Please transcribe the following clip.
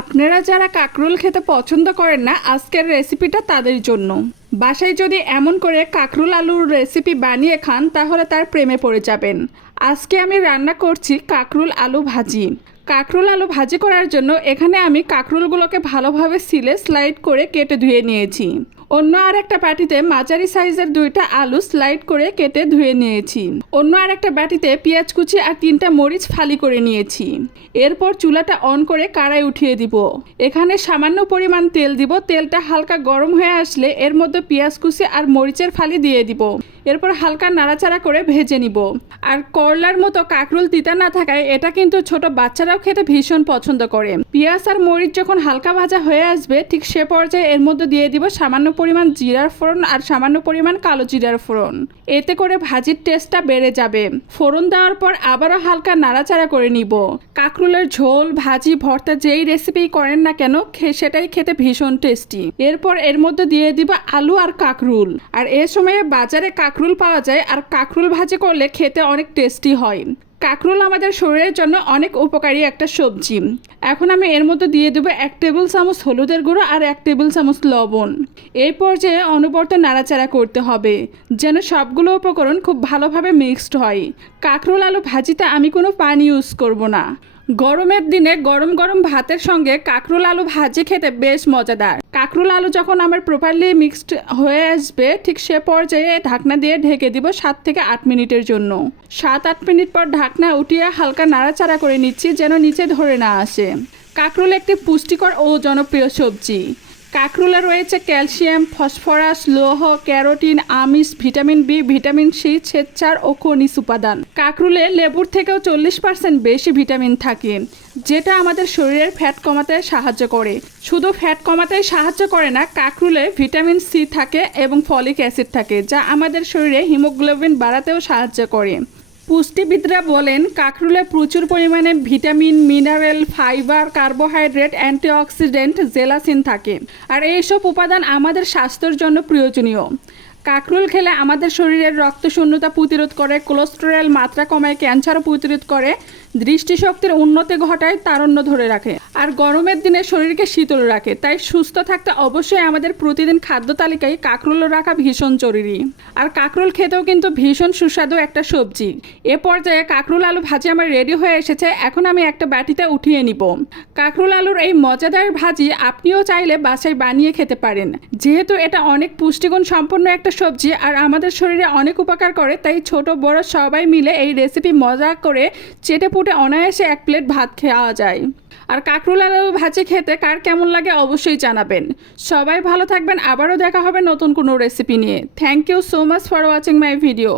আপনারা যারা কাকরোল খেতে পছন্দ করেন না, আজকের রেসিপিটা তাদের জন্য। বাসায় যদি এমন করে কাকরুল আলুর রেসিপি বানিয়ে খান, তাহলে তার প্রেমে পড়ে যাবেন। আজকে আমি রান্না করছি কাকরুল আলু ভাজি। কাকরুল আলু ভাজি করার জন্য এখানে আমি কাকরুলগুলোকে ভালোভাবে সিলে স্লাইড করে কেটে ধুয়ে নিয়েছি। অন্য আর একটা বাটিতে মাঝারি সাইজের দুইটা আলু স্লাইড করে কেটে ধুয়ে নিয়েছি। অন্য আর একটা বাটিতে পেঁয়াজ কুচি আর তিনটা মরিচ ফালি করে নিয়েছি। এরপর চুলাটা অন করে কাড়াই উঠিয়ে দিব। এখানে সামান্য পরিমাণ তেল দিব। তেলটা হালকা গরম হয়ে আসলে এর মধ্যে পেঁয়াজ কুচি আর মরিচের ফালি দিয়ে দিব। এরপর হালকা নাড়াচাড়া করে ভেজে নিব। আর করলার মতো কাকরুল তিতা না থাকায় এটা কিন্তু ছোট বাচ্চারাও খেতে ভীষণ পছন্দ করে। পেঁয়াজ আর মরিচ যখন হালকা ভাজা হয়ে আসবে, ঠিক সে পর্যায়ে এর মধ্যে দিয়ে দিব সামান্য পরিমাণ জিরার ফোড়ন আর সামান্য পরিমাণ কালো জিরার ফোড়ন। এতে করে ভাজির টেস্টটা বেড়ে যাবে। ফোড়ন দেওয়ার পর আবারও হালকা নাড়াচাড়া করে নিব। কাঁকরুলের ঝোল, ভাজি, ভর্তা যেই রেসিপি করেন না কেন সেটাই খেতে ভীষণ টেস্টি এরপর এর মধ্যে দিয়ে দিব আলু আর কাঁকরুল। আর এ সময়ে বাজারে কাঁকরুল পাওয়া যায়, আর কাঁকরুল ভাজি করলে খেতে অনেক টেস্টি হয়। কাকরুল আমাদের শরীরের জন্য অনেক উপকারী একটা সবজি। এখন আমি এর মধ্যে দিয়ে দেবো এক টেবিল চামচ হলুদের গুঁড়ো আর এক টেবিল চামচ লবণ। এই পর্যায়ে অনুবর্ত নাড়াচাড়া করতে হবে, যেন সবগুলো উপকরণ খুব ভালোভাবে মিক্সড হয়। কাঁকরোল আলু ভাজিতে আমি কোনো পানি ইউজ করব না। গরমের দিনে গরম গরম ভাতের সঙ্গে কাঁকরোল আলু ভাজি খেতে বেশ মজাদার। কাঁকরোল আলু যখন আমার প্রপারলি মিক্সড হয়ে আসবে, ঠিক সে পর্যায়ে ঢাকনা দিয়ে ঢেকে দিব সাত থেকে আট মিনিটের জন্য। সাত আট মিনিট পর ঢাকনা উঠিয়ে হালকা নাড়াচাড়া করে নিচ্ছি যেন নিচে ধরে না আসে। কাঁকরোল একটি পুষ্টিকর ও জনপ্রিয় সবজি। কাকরুলে রয়েছে ক্যালসিয়াম, ফসফরাস, লৌহ, ক্যারোটিন, আমিষ, ভিটামিন বি, ভিটামিন সি, শ্বেতসার ও খনিজ উপাদান। কাকরুলে লেবুর থেকেও চল্লিশ পার্সেন্ট বেশি ভিটামিন থাকে, যেটা আমাদের শরীরের ফ্যাট কমাতে সাহায্য করে। শুধু ফ্যাট কমাতে সাহায্য করে না, কাকরুলে ভিটামিন সি থাকে এবং ফলিক অ্যাসিড থাকে, যা আমাদের শরীরে হিমোগ্লোবিন বাড়াতেও সাহায্য করে। পুষ্টিবিদরা বলেন, কাঁকরুলে প্রচুর পরিমাণে vitamin, mineral, fibre, carbohydrate, antioxidant, জেলাসিন থাকে। আর এইসব উপাদান আমাদের স্বাস্থ্যের জন্য প্রয়োজনীয়। কাঁকরুল খেলে আমাদের শরীরের রক্ত শূন্যতা প্রতিরোধ করে কোলেস্টেরল মাত্রা কমায় ক্যান্সারও প্রতিরোধ করে, দৃষ্টিশক্তির উন্নতি ঘটায়, তারণ্য ধরে রাখে আর গরমের দিনে শরীরকে শীতল রাখে। তাই সুস্থ থাকতে অবশ্যই আমাদের প্রতিদিন খাদ্য তালিকায় কাঁকরুল রাখা ভীষণ জরুরি। আর কাঁকরুল খেতেও কিন্তু ভীষণ সুস্বাদু একটা সবজি। এ পর্যায়ে কাঁকরুল আলু ভাজি আমার রেডি হয়ে এসেছে, এখন আমি একটা বাটিতে উঠিয়ে নিব। কাঁকরুল আলুর এই মজাদার ভাজি আপনিও চাইলে বাসায় বানিয়ে খেতে পারেন। যেহেতু এটা অনেক পুষ্টিগুণ সম্পন্ন একটা সবজি আর আমাদের শরীরে অনেক উপকার করে, তাই ছোট, বড় সবাই মিলে এই রেসিপি মজা করে চেটে পুটে অনায়াসে এক প্লেট ভাত খাওয়া যায়। আর কাঁকরুল আলু ভাজি খেতে কার কেমন লাগে অবশ্যই জানাবেন। সবাই ভালো থাকবেন, আবারও দেখা হবে নতুন কোনো রেসিপি নিয়ে। Thank you so much for watching my video